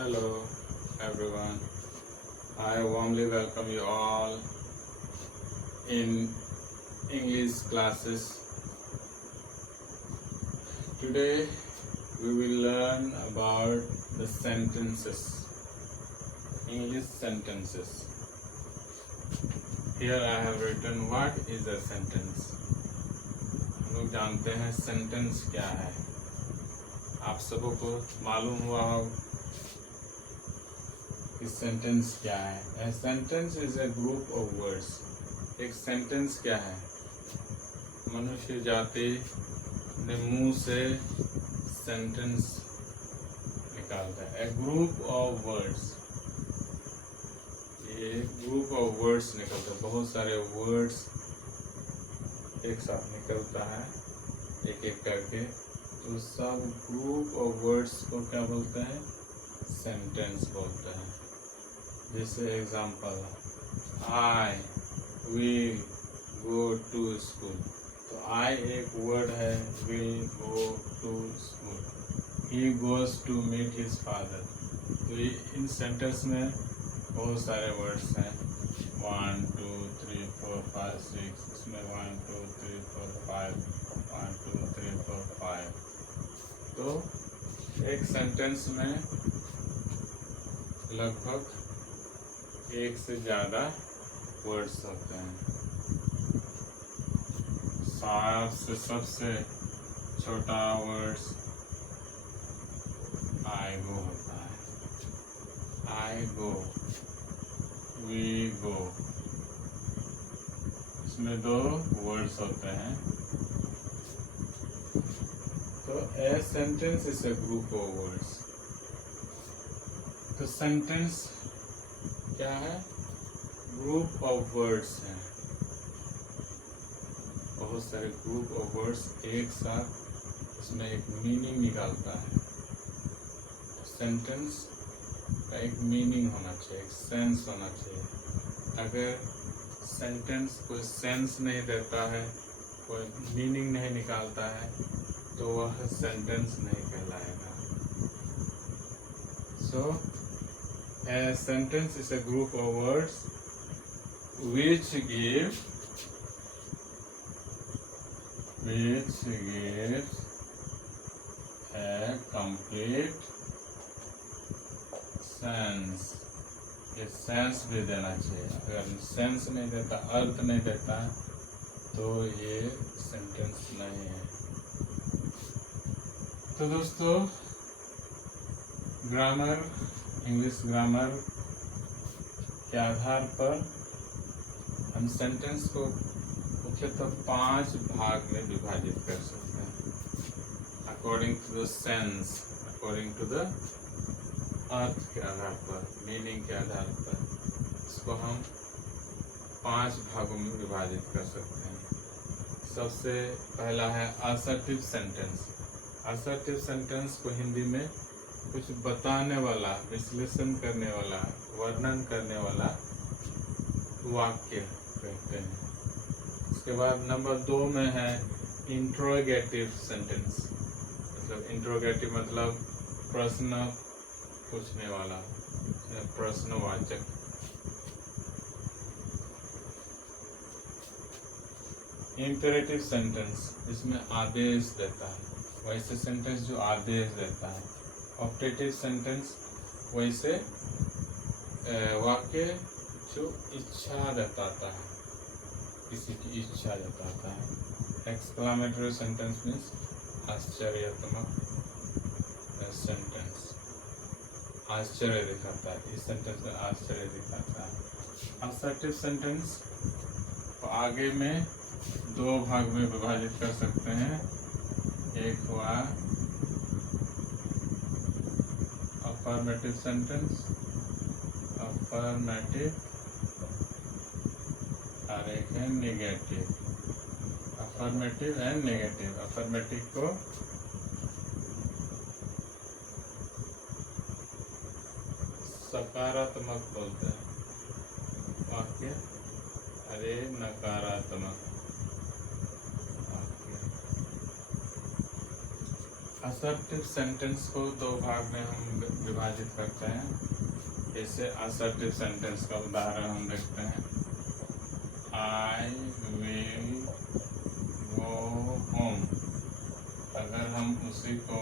Hello everyone. I warmly welcome you all in English classes. Today we will learn about the sentences, English sentences. Here I have written what is a sentence. हम लोग जानते हैं sentence क्या है. आप सबों को मालूम हुआ हो कि सेंटेंस क्या है. A sentence is a group of words. एक सेंटेंस क्या है? मनुष्य जाति अपने मुंह से सेंटेंस निकालता है. ए ग्रुप ऑफ वर्ड्स. ये ग्रुप ऑफ वर्ड्स निकलता है. बहुत सारे वर्ड्स एक साथ निकलता है एक एक करके. तो सब ग्रुप ऑफ वर्ड्स को क्या बोलते हैं? सेंटेंस बोलते हैं. जैसे example, I will go to school. तो आई एक वर्ड है, will go to school. He goes to meet his father. तो ये इन सेंटेंस में बहुत सारे वर्ड्स हैं. 1 2 3 4 5 6. इसमें 1 2 3 4 5. 1 2 3 4 5. तो एक सेंटेंस में लगभग एक से ज़्यादा वर्ड्स होते हैं. सबसे छोटा वर्ड्स आई गो होता है. आई गो, वी गो. इसमें 2 वर्ड्स होते हैं. तो a sentence is a group of words. तो सेंटेंस क्या है? ग्रुप ऑफ वर्ड्स है. बहुत सारे ग्रुप ऑफ वर्ड्स एक साथ इसमें एक मीनिंग निकालता है. सेंटेंस का एक मीनिंग होना चाहिए, एक सेंस होना चाहिए. अगर सेंटेंस कोई सेंस नहीं देता है, कोई मीनिंग नहीं निकालता है, तो वह सेंटेंस नहीं कहलाएगा. सो a sentence is a group of words which gives a complete sense. ये सेंस भी देना चाहिए. अगर सेंस नहीं देता, अर्थ नहीं देता, तो ये सेंटेंस नहीं है. तो दोस्तों, ग्रामर, इंग्लिश ग्रामर के आधार पर हम सेंटेंस को मुख्यतः 5 भाग में विभाजित कर सकते हैं. According to the sense, according to the अर्थ के आधार पर, मीनिंग के आधार पर इसको हम 5 भागों में विभाजित कर सकते हैं. सबसे पहला है असर्टिव सेंटेंस. असर्टिव सेंटेंस को हिंदी में कुछ बताने वाला, विश्लेषण करने वाला, वर्णन करने वाला वाक्य कहते हैं. उसके बाद नंबर 2 में है इंट्रोगेटिव सेंटेंस. मतलब इंट्रोगेटिव मतलब प्रश्न पूछने वाला, प्रश्नवाचक. इम्पेरेटिव सेंटेंस, इसमें आदेश देता है. वैसे सेंटेंस जो आदेश देता है. ऑप्टेटिव सेंटेंस, वैसे वाक्य जो इच्छा जताता है, किसी की इच्छा जताता है. एक्सक्लामेटरी सेंटेंस मीन्स आश्चर्यात्मक सेंटेंस, आश्चर्य दिखाता है. इस सेंटेंस में आश्चर्य दिखाता है. असर्टिव सेंटेंस को आगे में 2 भाग में विभाजित कर सकते हैं. एक हुआ अफर्मेटिव सेंटेंस, अफर्मेटिव, और एक है negative. Affirmative and negative. Affirmative को सकारात्मक बोलते हैं वाक्य, अरे नकारात्मक वाक्य. असर्टिव सेंटेंस को दो भाग में हम विभाजित करते हैं। जैसे असर्टिव सेंटेंस का उदाहरण हम देखते हैं, आई विल गो होम। अगर हम उसी को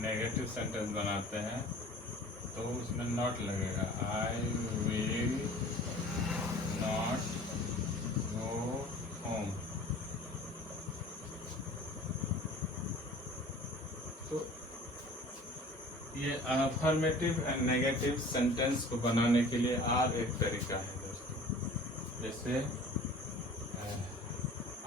नेगेटिव सेंटेंस बनाते हैं तो उसमें नॉट लगेगा, I will not go home. तो ये अफर्मेटिव एंड नेगेटिव सेंटेंस को बनाने के लिए और एक तरीका है दोस्तों। जैसे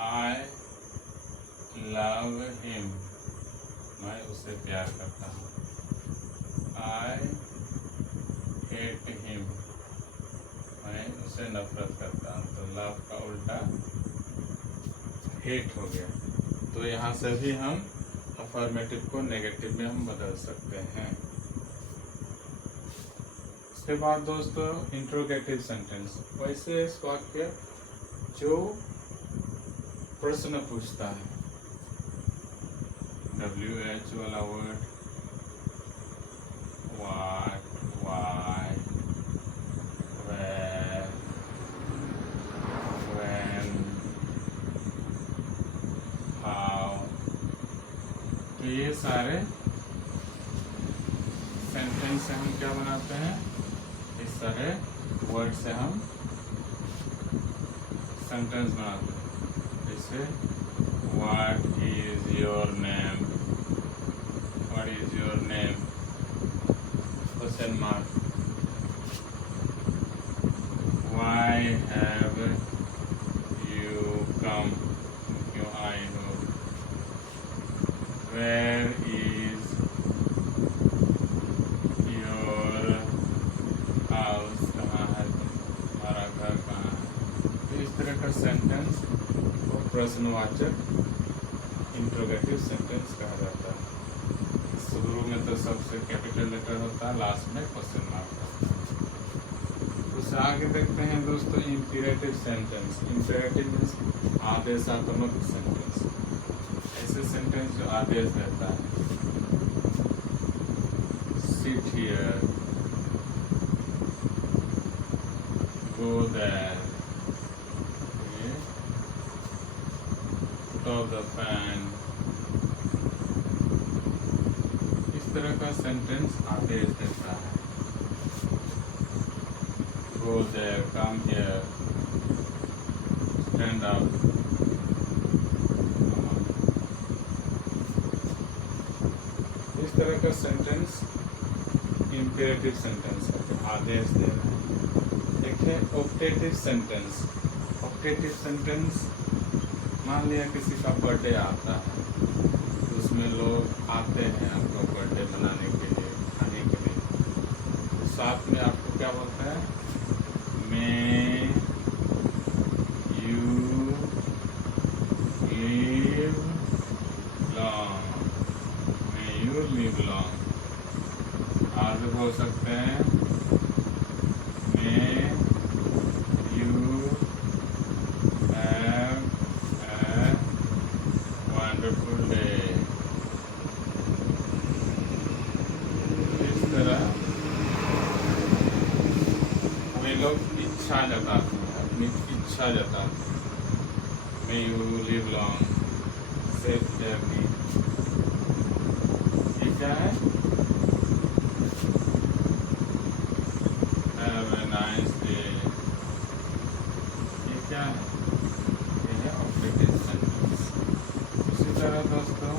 आई लव हिम, मैं उसे प्यार करता हूँ। आई हेट हिम, मैं उसे नफरत करता हूँ। तो लव का उल्टा हेट हो गया। तो यहाँ से भी हम अफर्मेटिव को नेगेटिव में हम बदल सकते हैं। इसके बाद दोस्तों इंट्रोगेटिव सेंटेंस, वैसे इस वाक्य जो प्रश्न पूछता है, WH वाला word, what, why, where, when, how, तो ये सारे सेंटेंस से हम क्या बनाते हैं, इस सारे वर्ड से हम सेंटेंस बनाते हैं। जैसे what is your name, what is your name, question mark, why have you come, क्यों आए हो, where is your house, कहाँ है तुम्हारा घर, कहाँ है। तो इस तरह का सेंटेंस को प्रश्नवाचक इंट्रोगेटिव सेंटेंस कहा जाता है। शुरू में तो सबसे कैपिटल लेटर होता है, लास्ट में क्वेश्चन मार्क होता है। उससे आगे देखते हैं दोस्तों इंपीरेटिव सेंटेंस। इंपीरेटिव मीन्स आदेशात्मक सेंटेंस, ऐसे सेंटेंस जो आदेश देता है। Sit here, go there, put off the fan, इस तरह का सेंटेंस आदेश देता है। Go there, come here, stand up। इस तरह का सेंटेंस इंपेरेटिव सेंटेंस है, आदेश दे रहा है। एक है ऑप्टेटिव सेंटेंस। ऑप्टेटिव सेंटेंस, मान लिया किसी का बर्थडे आता है तो उसमें लोग आते हैं आपको बर्थडे मनाने के लिए, खाने के लिए, तो साथ में आपको क्या बोलता है, may you live long, may you live long. और भी बोल सकते हैं, may you have a wonderful day. इस तरह वे लोग इच्छा जताते हैं, अपनी इच्छा जताते हैं। May you live long, safe journey. ये क्या है, हैव ए नाइस डे। ये क्या है, ये है ऑब्जेक्टिव सेंटेंस। इसी तरह दोस्तों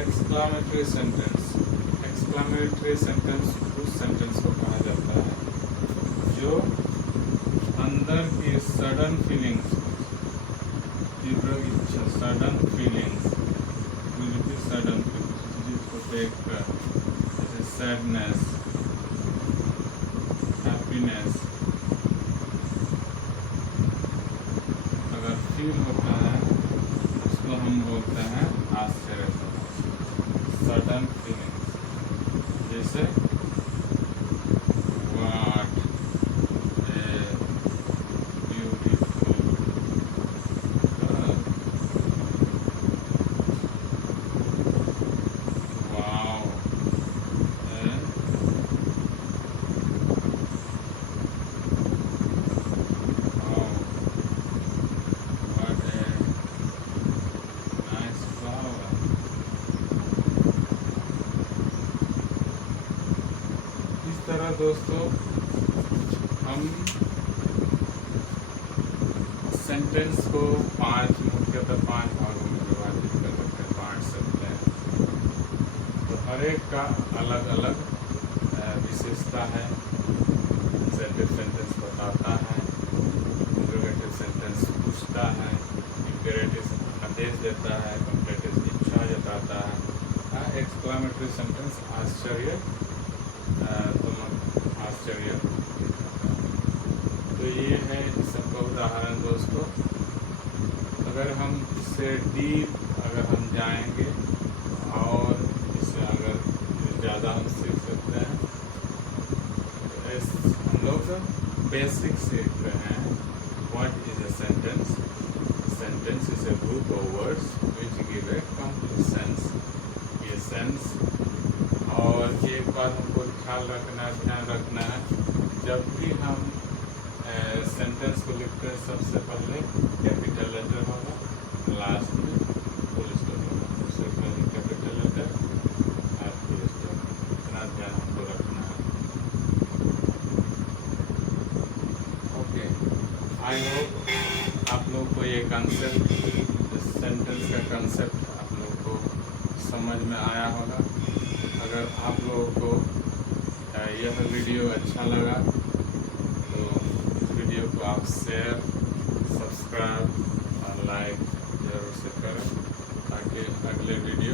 एक्सक्लामेटरी सेंटेंस। एक्सक्लामेटरी सेंटेंस उस सेंटेंस को कहा जाता है जो अंदर की सडन फीलिंग्स, तीव्र इच्छा, सडन फीलिंग्स, सडन चीज को देख कर, जैसे सैडनेस, हैप्पीनेस, अगर फील होता है उसको हम बोलते हैं आश्चर्य, सडन फीलिंग्स। जैसे व्हाट ए ब्यूटीफुल गर्ल, दोस्तों हम सेंटेंस को मुख्यतः पांच भागों में विभाजित कर सकते हैं, बांट सकते हैं। तो हर एक का अलग अलग विशेषता है। इंसेंटिव सेंटेंस बताता है, इंट्रोगेटिव सेंटेंस पूछता है, इम्पेरेटिव आदेश देता है, कंपेरेटिव इच्छा जताता है, एक्सक्लेमेटरी सेंटेंस आश्चर्य तो ये है सबका उदाहरण दोस्तों। अगर हम इससे डीप हम जाएंगे और इससे अगर ज़्यादा हम सीख सकते हैं, हम लोग बेसिक सीख रहे हैं। What is a sentence? Sentence is a group of words which give a complete sense. ये सेंस, और एक बात हमको ध्यान रखना है, जब भी हम सेंटेंस को लिखते हैं सबसे पहले कैपिटल लेटर होगा, लास्ट में फुल स्टॉप होगा। उससे पहले कैपिटल लेटर और फुल स्टॉप, इतना ध्यान हमको रखना है। ओके, आई होप आप लोग को ये कंसेप्ट, सेंटेंस का कंसेप्ट आप लोग को समझ में आया होगा। अगर आप लोगों को यह वीडियो अच्छा लगा तो इस वीडियो को आप शेयर, सब्सक्राइब और लाइक जरूर से करें, ताकि अगले वीडियो